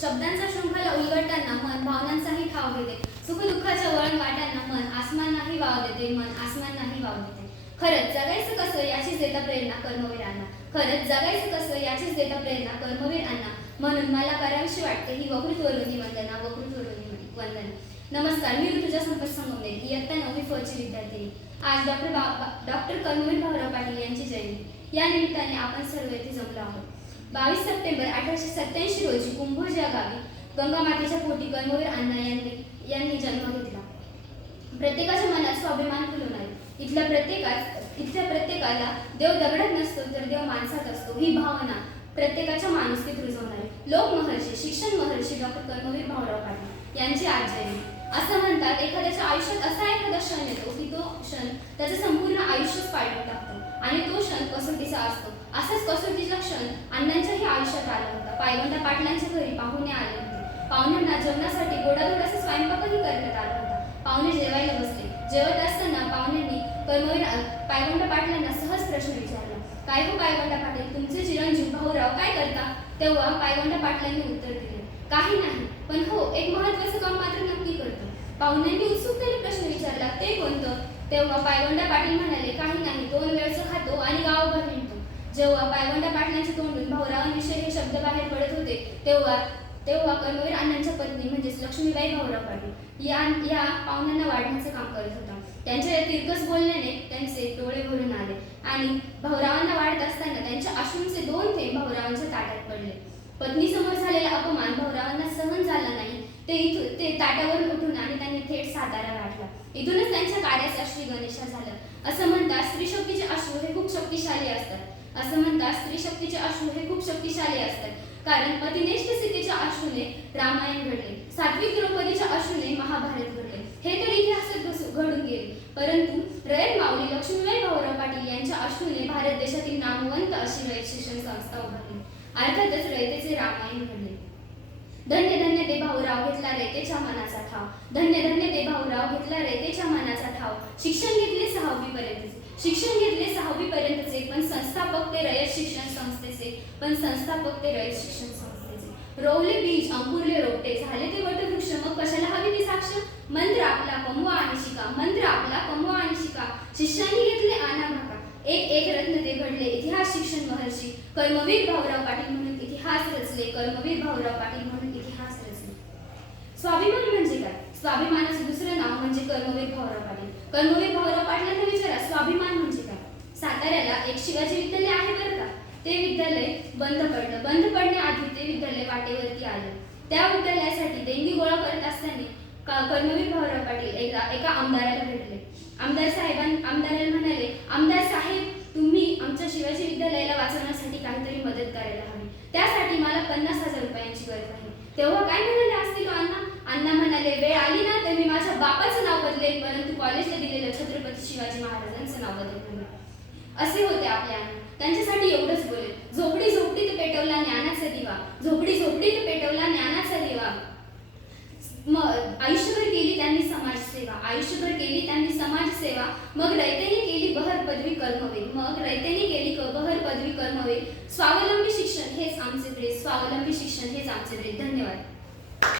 शब्दांचा शृंखला उलगडताना मन भावनांचाही ठाव घेते. सुखदुःखाच्या वळण वाटांना मन आसमानाही वाव देते. मन आसमानाही वाव देते. खरंच जगायचं कसं याचीच देता प्रेरणा कर्मवीरांना खरंच जगायचं कसं याचीच देता प्रेरणा कर्मवीरांना म्हणून मला करावीशी वाटते. ही वकृत्वरोधी वंदना वकृत्वरोधी वंदना नमस्कार मी ऋतुजा संपत संगमने इयत्ता नववी फौजची विद्यार्थिनी. आज डॉक्टर बा डॉक्टर कर्मवीर भाऊराव पाटील यांची जयंती. या निमित्ताने आपण सर्व येथे जमलो आहोत. बावीस सप्टेंबर अठराशे सत्याऐंशी रोजी कुंभोज या गावी गंगामातेच्या पोटी कर्मवीर अण्णा यांनी यांनी जन्म घेतला. प्रत्येकाच्या मनात स्वाभिमान फुलवणारे इथल्या प्रत्येकात इथल्या प्रत्येकाला देव दगडत नसतो तर देव माणसात असतो ही भावना प्रत्येकाच्या माणुसकीत रुजवणारी लोक महर्षी शिक्षण महर्षी डॉक्टर कर्मवीर भाऊराव पाटील यांची आज असं म्हणतात एखाद्याच्या आयुष्यात असा एखादा क्षण येतो की तो क्षण त्याचं संपूर्ण आयुष्यच पालटून टाकतो. आणि तो असतो. असंच कसोटीचा क्षण अण्णांच्याही आयुष्यात आलं होतं. पायगोंडा पाटलांच्या घरी पाहुणे आले होते. पाहुण्यांना जेवणासाठी गोडाधोडाचा स्वयंपाकही करण्यात आला होता. पाहुणे जेवायला बसले. जेवत असताना पाहुण्यांनी कर्मवीर पायगोंडा पाटलांना सहज प्रश्न विचारला. काय हो पायगोंडा पाटील? तुमचे चिरंजीव भाऊराव काय करता? तेव्हा पायगोंडा पाटलांनी उत्तर दिले. काही नाही. पण हो एक महत्वाचं काम मात्र नक्की करतो. पाहुण्यांनी उत्सुकतेने प्रश्न विचारला ते कोणतं? तेव्हा पायगोंडा पाटील म्हणाले काही नाही. दोन वेळचं खातो आणि गाव जेव्हा पायगोंडा पाटलांच्या तोंडून भाऊरावांविषयी हे शब्द बाहेर पडत होते तेव्हा तेव्हा कर्मवीर अण्णांच्या पत्नी म्हणजेच लक्ष्मीबाई भाऊराव पाटील या या पाहुण्यांना वाढण्याचं काम करत होता. त्यांच्या तिरकस बोलण्याने त्यांचे डोळे भरून आले आणि भाऊरावांना वाढत असताना त्यांच्या अश्रूंचे दोन थेंब भाऊरावांच्या ताटात पडले. पत्नी समोर झालेला अपमान भाऊरावांना सहन झाला नाही. ते इथून ते ताटावरून उठून आणि त्यांनी थेट सातारा गाठला. इथूनच त्यांच्या कार्याचा श्री गणेशा झालं. असं म्हणता श्री शक्तीचे अश्रू हे खूप शक्तिशाली असतात असं म्हणतात स्त्री शक्तीचे अश्रू हे खूप शक्तिशाली असतात. कारण पतिनिष्ठ सीतेच्या अश्रूने रामायण घडले. सात्विक द्रौपदीच्या अश्रूने महाभारत घडले. हे तर इतिहासात घडून गेले. परंतु रयत माऊली लक्ष्मीबाई भाऊराव पाटील यांच्या अश्रूने भारत देशातील नामवंत अशी रयत शिक्षण संस्था उभारली. अर्थातच रयतेचे रामायण घडले. धन्य धन्य ते भाऊराव घेतला रयतेच्या मनाचा ठाव. धन्य धन्य ते भाऊराव घेतला रयतेच्या मनाचा ठाव. शिक्षण घेतले सहावी पर्यंतचे शिक्षण घेतले सहावी पर्यंतचे पण संस्थापक ते रयत शिक्षण संस्थेचे पण संस्थापक ते रयत शिक्षण संस्थेचे. रोवले बीज अंकुरले रोपटे झाले ते वटवृक्ष मग कशाला हवी ती साक्ष? मंत्र आपला कमवा आणि शिका मंत्र आपला कमवा आणि शिका. शिष्यांनी घेतले आना भाका एक एक रत्न ते घडले इतिहास शिक्षण महर्षी. कर्मवीर भाऊराव पाटील म्हणून इतिहास रचले कर्मवीर भाऊराव पाटील म्हणून इतिहास रचले. स्वाभिमान म्हणजे काय? स्वाभिमानाचं दुसरं नाव म्हणजे कर्मवीर भाऊराव पाटील. कर्मवीर भाऊराव पाटलांना विचारा स्वाभिमान म्हणजे काय साताऱ्याला एक शिवाजी विद्यालय आहे बरं का. ते विद्यालय बंद पडलं. बंद पडण्याआधी ते विद्यालय वाटेवरती आलं. त्या विद्यालयासाठी देणगी गोळा करत असताना का- कर्मवीर भाऊराव पाटील एका एका आमदाराला भेटले. आमदार साहेबां आमदाराला म्हणाले आमदार साहेब तुम्ही आमच्या शिवाजी विद्यालयाला वाचवण्यासाठी काहीतरी मदत करायला हवी. त्यासाठी मला पन्नास हजार रुपयांची गरज आहे. तेव्हा काय म्हणाले असतील हो अण्णा? अण्णा म्हणाले वेळ आली ना तर मी माझ्या बापाचं नाव बदलेल परंतु कॉलेजला दिलेलं छत्रपती शिवाजी महाराज. असे होते आपल्या त्यांच्यासाठी एवढंच बोले झोपडी झोपडीत पेटवला ज्ञानाचा दिवा. झोपडी झोपडीत पेटवला ज्ञानाचा दिवा. मग आयुष्यभर केली त्यांनी समाजसेवा. आयुष्यभर केली त्यांनी समाजसेवा. मग रयतेने केली बहर पदवी कर्मवे मग रयतेने केली क- बहर पदवी कर्मवे स्वावलंबी शिक्षण हेच आमचे प्रेस स्वावलंबी शिक्षण हेच आमचे प्रेस धन्यवाद.